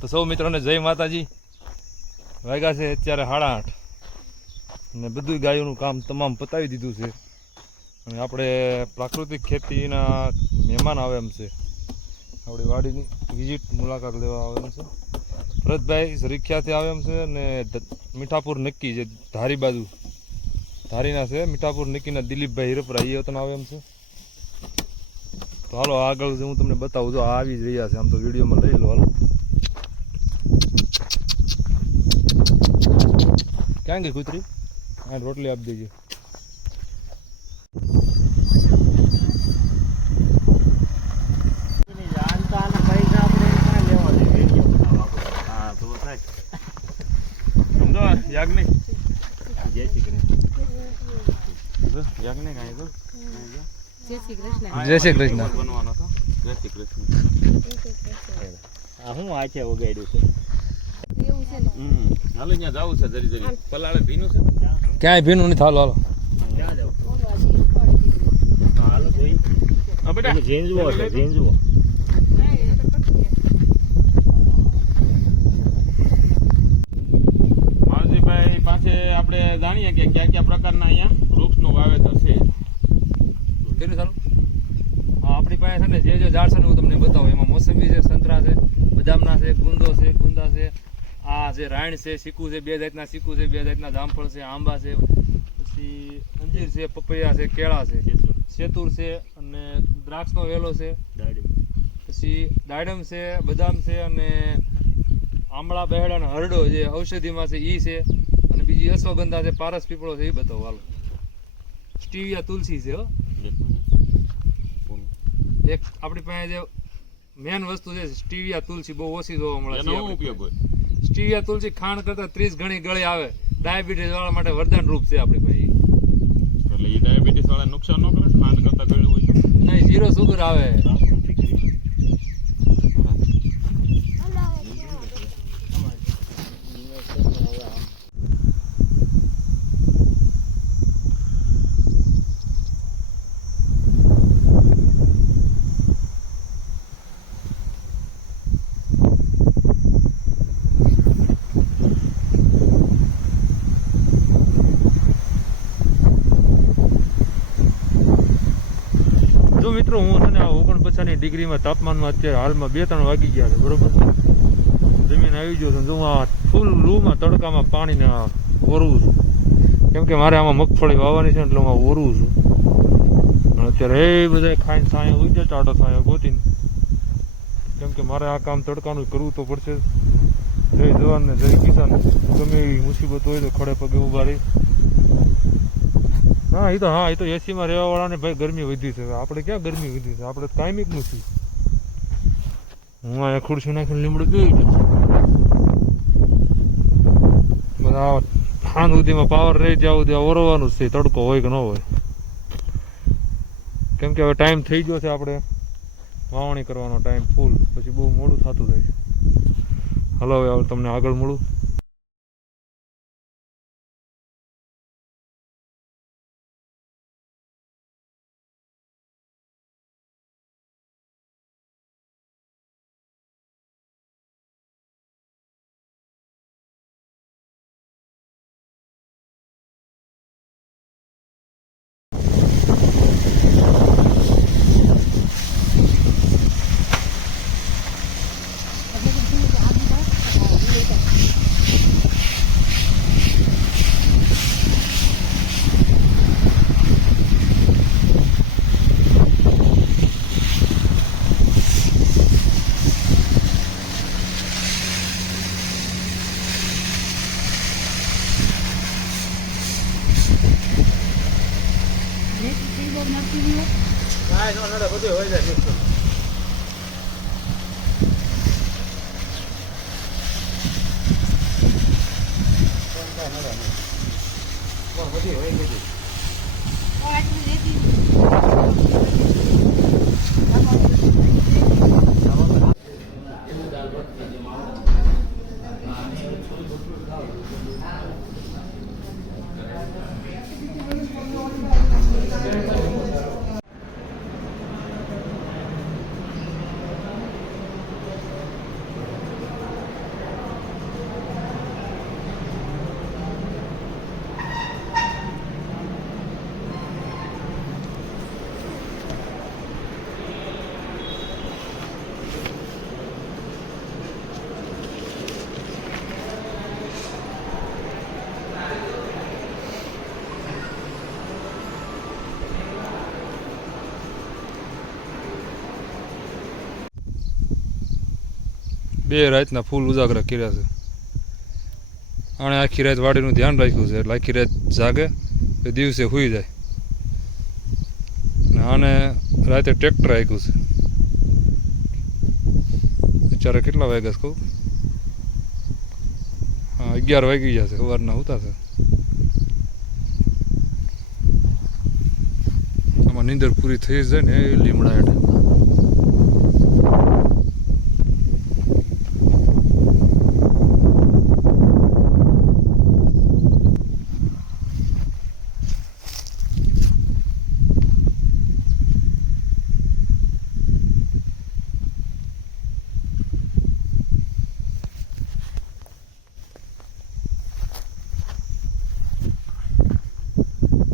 તો સૌ મિત્રોને જય માતાજી. વાગ્યા છે અત્યારે સાડા આઠ. અને બધું ગાયોનું કામ તમામ પતાવી દીધું છે. અને આપણે પ્રાકૃતિક ખેતીના મહેમાન આવે એમ છે. આપણી વાડીની વિઝિટ મુલાકાત લેવા આવે એમ છે. ભરતભાઈ રીખ્યાથી આવે એમ છે અને મીઠાપુર નક્કી જે ધારી બાજુ. ધારીના છે, મીઠાપુર નક્કીના દિલીપભાઈ હિરપરા એ વતન આવે એમ છે. તો હાલો આગળ હું તમને બતાવું જો આવી જ રહ્યા છે. આમ તો વિડીયોમાં લઈ લો, હાલો. ક્યાં ગઈ કૂતરી? હા રોટલી આપી દેજો. નહીં જય શ્રી કૃષ્ણ. યાગ નહીં તો જય શ્રી કૃષ્ણ જય શ્રી કૃષ્ણ. બનવાનો હતો. જય શ્રી કૃષ્ણ. આ હું આ છે ઉગાડ્યું છે. હાલો અહીંયા જાવું છે જરી જરી પલાળે ભીનું છે ક્યાંય ભીનું નથી હાલો હાલો. ક્યાં જાવ હાલો જોઈ હા બેટા ઝીંઝવો છે ઝીંઝવો માવજીભાઈ પાસે આપણે જાણીએ કે કયા કયા પ્રકારના અહીંયા વૃક્ષનું વાવેતર છે. આપણી પાસે છે ને જે જે ઝાડ છે ને હું તમને બતાવું. એમાં મોસંબી છે સંતરા છે બદામના છે ગુંદો છે ગુંદા છે આ જે રાયણ છે સીકુ છે બે જાતના સીકુ છે બે જાતના જામફળ છે આંબા છે પછી અંજીર છે પપૈયા છે કેળા છે સેતુર છે અને દ્રાક્ષનો વેલો છે પછી દાડમ છે બદામ છે અને આમળા બહેડા અને હરડો જે ઔષધિમાં છે એ છે અને બીજી અશ્વગંધા છે પારસ પીપળો છે એ બતાવો હાલો. સ્ટીવિયા તુલસી છે હો. એક આપણી પાસે જે મેન વસ્તુ છે સ્ટીવિયા તુલસી બહુ ઓછી જોવા મળે છે ઉપયોગ હોય? સ્ટીવિયા તુલસી ખાંડ કરતા ત્રીસ ગણી ગળી આવે. ડાયાબિટીસ વાળા માટે વરદાન રૂપ છે આપણી ભાઈ. એટલે એ ડાયાબિટીસ વાળા નુકસાન ન કરે ખાંડ કરતા ગળ્યું હોય નહીં ઝીરો સુગર આવે જો મિત્રો, હું છે ને આ ઓગણપચાસની ડિગ્રીમાં તાપમાનમાં અત્યારે હાલમાં બે ત્રણ વાગી ગયા છે, બરોબર? જમીન આવી ગયો છે હું આ ફૂલ લૂમાં તડકામાં પાણીને ઓરવું છું. કેમ કે મારે આમાં મગફળી વાવવાની છે એટલે હું ઓરવું છું. અત્યારે એ બધા ખાઈને સાંય ઉઈ જાય ચાટો સાંય ગોતીને. કેમ કે મારે આ કામ તડકાનું કરવું તો પડશે. જય જવાન ને જય કિસાન. ગમે એવી મુસીબત હોય તો ખડે પગે ઊભા રહી. હા એ તો હા એ તો એસીમાં રહેવા વાળાને ભાઈ ગરમી વધી છે. આપણે ક્યાં ગરમી વધી છે? આપણે કાયમિક નથી. હું અહીંયા ખુરશી નાખીને લીમડું પી ગયો બધા ખાંડ સુધીમાં પાવર રહી ત્યાં સુધી ઓરવાનું છે, તડકો હોય કે ન હોય. કેમ કે હવે ટાઈમ થઈ ગયો છે આપણે. વાવણી કરવાનો ટાઈમ ફૂલ પછી બહુ મોડું થતું જાય છે. હલો, હવે તમને આગળ મળું. બોર નાખી દીધું કાંઈ નો નડે બધું હોય જાય સિસ્ટમ બધી હોય બધી બે રાતના ફૂલ ઉજાગરા કર્યા છે. આણે આખી રાત વાડીનું ધ્યાન રાખ્યું છે. એટલે આખી રાત જાગે, એ દિવસે સૂઈ જાય. ને આને રાતે ટ્રેક્ટર આખ્યું છે. બિચારા કેટલા વાગ્યા છે કહું હા, અગિયાર વાગી ગયા છે. સવારના હોતા છે. આમાં નીંદર પૂરી થઈ જાય ને, એ લીમડા હેઠળ.